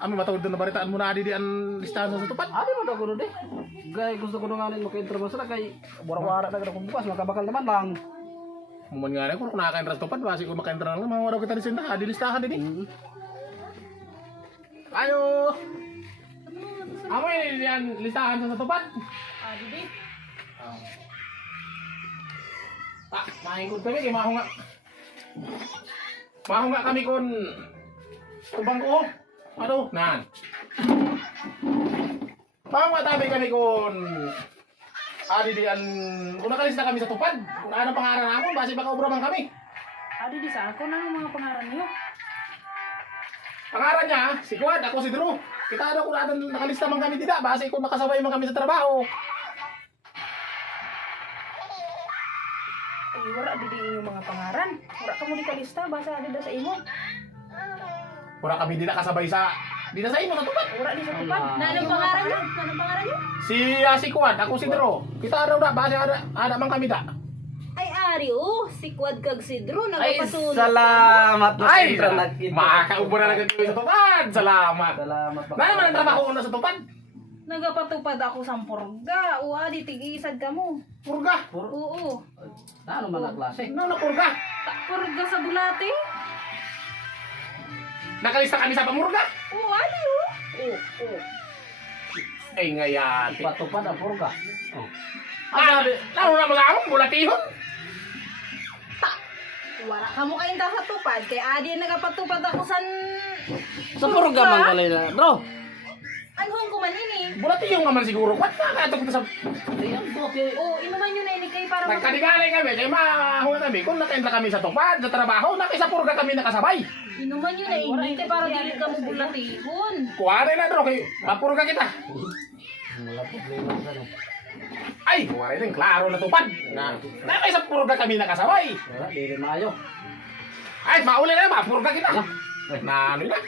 Ami matawid na baritaan mo na adi di ang listahan sa tupad. Adi mo daw ko de. Gay gusto ko nga rin maka-interview sila kay wara-wara na kada kung bukas makabakal naman lang. Muman nga rin kung nakakain ras tupad basi kung makaintra lang mga wala kita di sinta adi listahan din. Ayo. Amoy yan listahan sa tupad. Didi. Mahingkod kami kay mahunga. Mahunga kami kon kubang ko. Ano? Nan. Mahunga tabi kami kon adi di an kung nakalista kami sa tupad. Kung ano pangaran namon basi baka ubra man kami. Didi sa ako na mga pangaran niyo. Pangaran niya, si Kuad, ako si Drew. Kita ano kung nakalista man kami tidak, base kung nakasabay man kami sa trabaho. Ay, wala didi yung mga pangaran. Wala ka mo di kalista, basa dida sa imo. Wala kami di nakasabay sa, di na sa imo natupad. Wala di sa tupad. Nanong pangaran niyo? Nanong pangaran niyo? Si Kuad, ako si Drew. Kita araw na, base ada man kami da. Ay, Ario, si Quad kag si Drew Ay, nagapasunod. salamat na Ay, siyempre nagkita. makakaubo na lang kami sa tupad. Salamat. Salamat Na naman ang trabaho ko na sa tupad. Nagapatupad ako sa purga. O, adi, tig-isad ka mo. Purga. Oo. Ano man ang klase? Ano na purga? Purga sa bulate. Nakalista kami sa pamurga. Oo, adi, oh. Oo. Ay ngayon. Patupad ang purga. Oh. Lalo na mga among bulatihon. Wala ka mo kainta sa tupad. Kaya adi, nagapatupad ako Sa purga man kalila, bro. Anhong kumanini? Bulatihon naman siguro. What nakakatok na sa... Ayan po, kay... Oo, inuman yun na ini kay para Nagkadigalay kami, kaya mahunga kami. Kung nakainta kami sa tupad, sa trabaho, nakisa purga kami nakasabay. Inuman yun na ini kay para dili ka mo bulatihon. Kuwari na bro, kay mapurga kita. Wala problema sa ano. Ay, kuwari rin, klaro na tupad. Nakisa purga kami nakasabay. Wala, di rin maayo. Ay, mauli na, mapurga kita. Na ano na.